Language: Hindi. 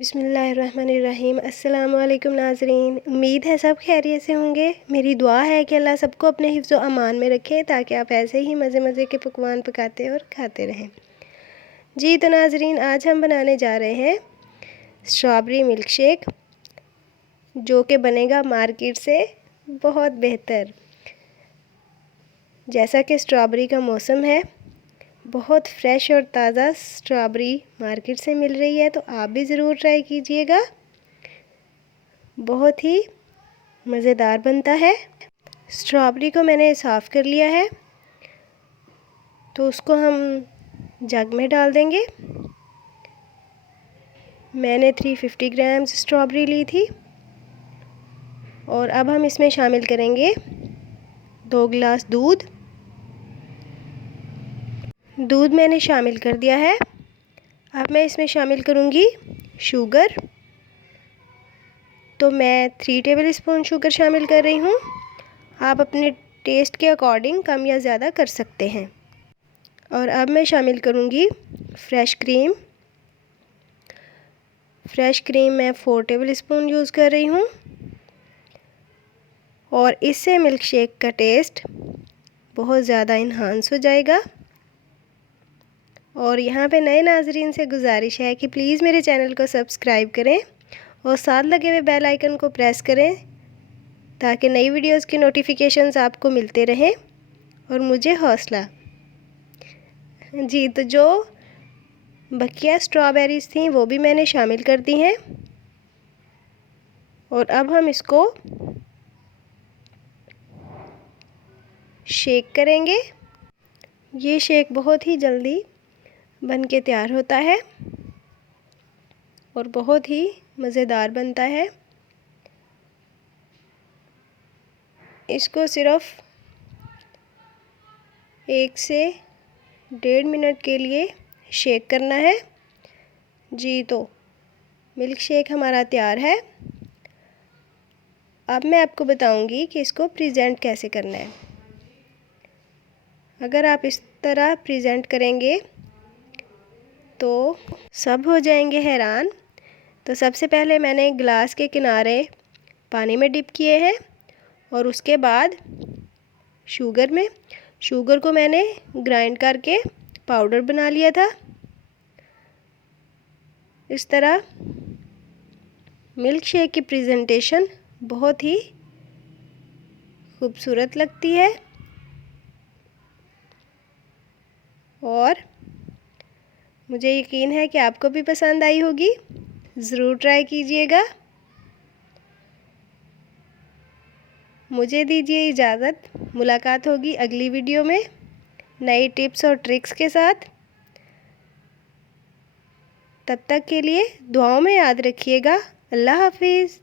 बिस्मिल्लाहिर्रहमानिर्रहीम। अस्सलाम वालेकुम नाज़रीन, उम्मीद है सब खैरियत से होंगे। मेरी दुआ है कि अल्लाह सबको अपने हिफ्ज़ व अमान में रखे ताकि आप ऐसे ही मज़े मज़े के पकवान पकाते और खाते रहें। जी तो नाज़रीन, आज हम बनाने जा रहे हैं स्ट्रॉबेरी मिल्क शेक, जो कि बनेगा मार्केट से बहुत बेहतर। जैसा कि स्ट्रॉबेरी का मौसम है, बहुत फ्रेश और ताज़ा स्ट्रॉबेरी मार्केट से मिल रही है, तो आप भी ज़रूर ट्राई कीजिएगा। बहुत ही मज़ेदार बनता है। स्ट्रॉबेरी को मैंने साफ़ कर लिया है, तो उसको हम जग में डाल देंगे। मैंने 350 ग्राम स्ट्रॉबेरी ली थी और अब हम इसमें शामिल करेंगे 2 गिलास दूध। दूध मैंने शामिल कर दिया है। अब मैं इसमें शामिल करूँगी शुगर। तो मैं 3 टेबल स्पून शुगर शामिल कर रही हूँ। आप अपने टेस्ट के अकॉर्डिंग कम या ज़्यादा कर सकते हैं। और अब मैं शामिल करूँगी फ्रेश क्रीम। फ्रेश क्रीम मैं 4 टेबल स्पून यूज़ कर रही हूँ और इससे मिल्क शेक का टेस्ट बहुत ज़्यादा इन्हांस हो जाएगा। और यहाँ पे नए नाज़रीन से गुजारिश है कि प्लीज़ मेरे चैनल को सब्सक्राइब करें और साथ लगे हुए बेल आइकन को प्रेस करें ताकि नई वीडियोस की नोटिफिकेशंस आपको मिलते रहें और मुझे हौसला। जी तो जो बकिया स्ट्रॉबेरीज़ थी वो भी मैंने शामिल कर दी हैं और अब हम इसको शेक करेंगे। ये शेक बहुत ही जल्दी बन के तैयार होता है और बहुत ही मज़ेदार बनता है। इसको सिर्फ़ 1 से 1.5 मिनट के लिए शेक करना है। जी तो मिल्क शेक हमारा तैयार है। अब मैं आपको बताऊंगी कि इसको प्रेजेंट कैसे करना है। अगर आप इस तरह प्रेजेंट करेंगे तो सब हो जाएंगे हैरान। तो सबसे पहले मैंने ग्लास के किनारे पानी में डिप किए हैं और उसके बाद शुगर को मैंने ग्राइंड करके पाउडर बना लिया था। इस तरह मिल्क शेक की प्रेजेंटेशन बहुत ही खूबसूरत लगती है और मुझे यकीन है कि आपको भी पसंद आई होगी। ज़रूर ट्राई कीजिएगा। मुझे दीजिए इजाज़त। मुलाकात होगी अगली वीडियो में नई टिप्स और ट्रिक्स के साथ। तब तक के लिए दुआओं में याद रखिएगा। अल्लाह हाफिज़।